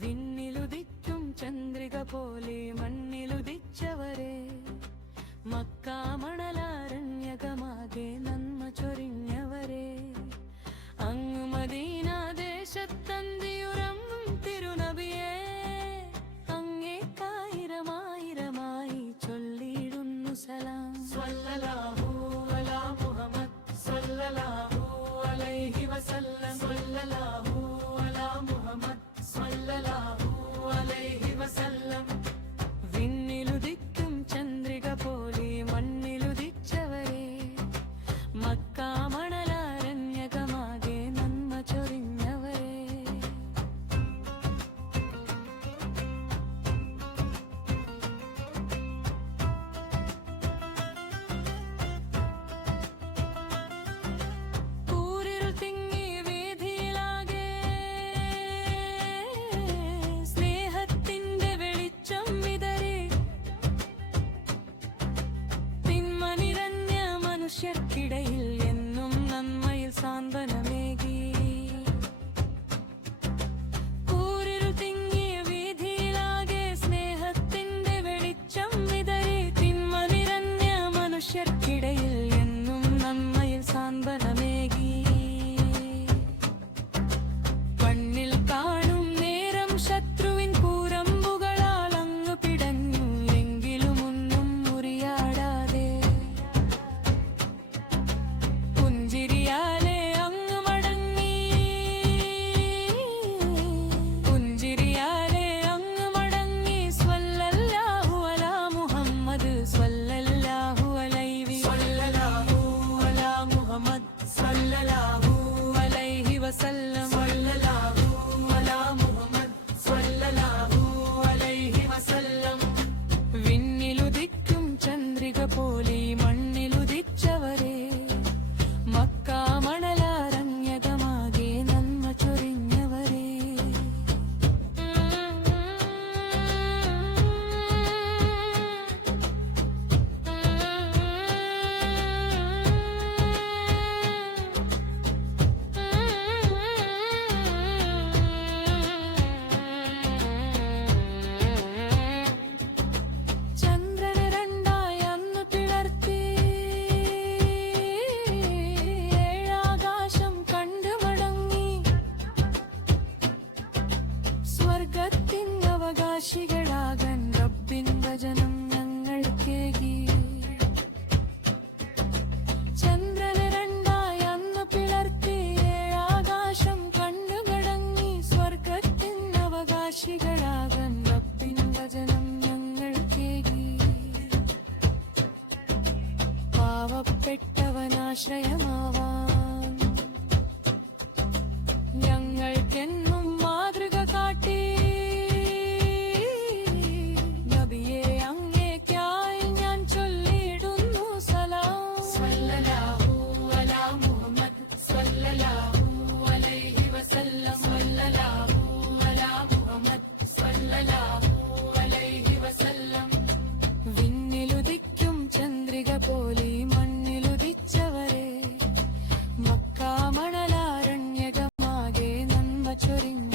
വിണ്ണിലുദിക്കും ചന്ദ്രിക പോലെ മണ്ണിലുദിച്ചവരെ, മക്കാമണലാരണ്യകമാകെ നന്മ ചൊരിഞ്ഞവരെ, അങ്ങ് മദീന ദേശത്തന്തിയുറങ്ങും തിരുനബിയെ, അങ്ങേക്കായിരമായിരമായി ചൊല്ലിയിടുന്നു സലാം. സ്വല്ലല്ലാഹു അലാ മുഹമ്മദ് സ്വല്ലല്ലാഹു അലൈഹി വസല്ലം, സ്വല്ലല്ലാഹു അലാ മുഹമ്മദ് സ്വല്ലല്ലാഹു അലൈഹി വസല്ലം. വിണ്ണിലുദിക്കും ചന്ദ്രിക പോലെ മണ്ണിലുദിച്ചവരെ, മക്കാമണലാരണ്യകമാകെ നന്മ ചൊരിഞ്ഞവരെ. കൂരിരുൾ തിങ്ങിയ വീഥിയിലാകെ സ്നേഹത്തിന്റെ വെളിച്ചം വിതറി, തിന്മ നിറഞ്ഞ മനുഷ്യർക്കിടയിൽ എന്നും നന്മയിൽ സാന്ത്വനമേകി. കൂരിരുൾ തിങ്ങിയ വീഥിയിലാകെ സ്നേഹത്തിന്റെ വെളിച്ചം വിതറി, തിന്മ നിറഞ്ഞ മനുഷ്യർക്കിടയിൽ എന്നും നന്മയിൽ സാന്ത്വനമേകി. കണ്ണിൽ കാണും നേരം ശത്രുവിൻ കൂരമ്പുകളാൽ അങ്ങ് പിടഞ്ഞു, എങ്കിലും ഒന്നും മുറിയാടാതെ പുഞ്ചിരിയാലെ അങ്ങ് മടങ്ങി, പുഞ്ചിരിയാലെ അങ്ങ് മടങ്ങി. സ്വല്ലല്ലാഹു അലാ മുഹമ്മദ് സ്വല്ലല്ലാഹു അലൈഹി, സ്വല്ലല്ലാഹു അലാ മുഹമ്മദ് സ്വല്ലല്ലാഹു അലൈഹി വസല്ലം, സ്വല്ലല്ലാഹു അലാ മുഹമ്മദ് സ്വല്ലല്ലാഹു അലൈഹി വസല്ലം. വിണ്ണിലുദിക്കും ചന്ദ്രിക പോലെ മണ്ണിലുദിച്ചവരെ, മക്കാമണലാരണ്യകമാകെ നന്മ ചൊരിഞ്ഞവരെ. ചന്ദ്രനെ രണ്ടായി അന്ന് പിളർത്തി, ഏഴാകാശം കണ്ടു മടങ്ങി, സ്വർഗത്തിൻ അവകാശികളാകാൻ റബ്ബിൻ വചനം ഞങ്ങൾക്കേകി. ചന്ദ്രനെ രണ്ടായി അന്ന് പിളർത്തി, ഏഴാകാശം കണ്ടു മടങ്ങി, സ്വർഗത്തിൻ അവകാശികളാകാൻ റബ്ബിൻ വചനം ഞങ്ങൾക്കേകി. പാവപ്പെട്ടവനാശ്രയമാവാൻ ഞങ്ങൾക്കെന്നും മാതൃക കാട്ടി, നബിയെ അങ്ങേയ്ക്കായി ഞാൻ ചൊല്ലിയിടുന്നു സലാം. സ്വല്ലല്ലാഹു അലാ മുഹമ്മദ് സ്വല്ലല്ലാഹു അലൈഹി വസല്ലം, സ്വല്ലല്ലാഹു അലാ മുഹമ്മദ് സ്വല്ലല്ലാഹു അലൈഹി വസല്ലം. വിണ്ണിലുദിക്കും ചന്ദ്രിക പോലെ മണ്ണിലുദിച്ചവരെ, മക്കാമണലാരണ്യകമാകെ നന്മ ചൊരിഞ്ഞ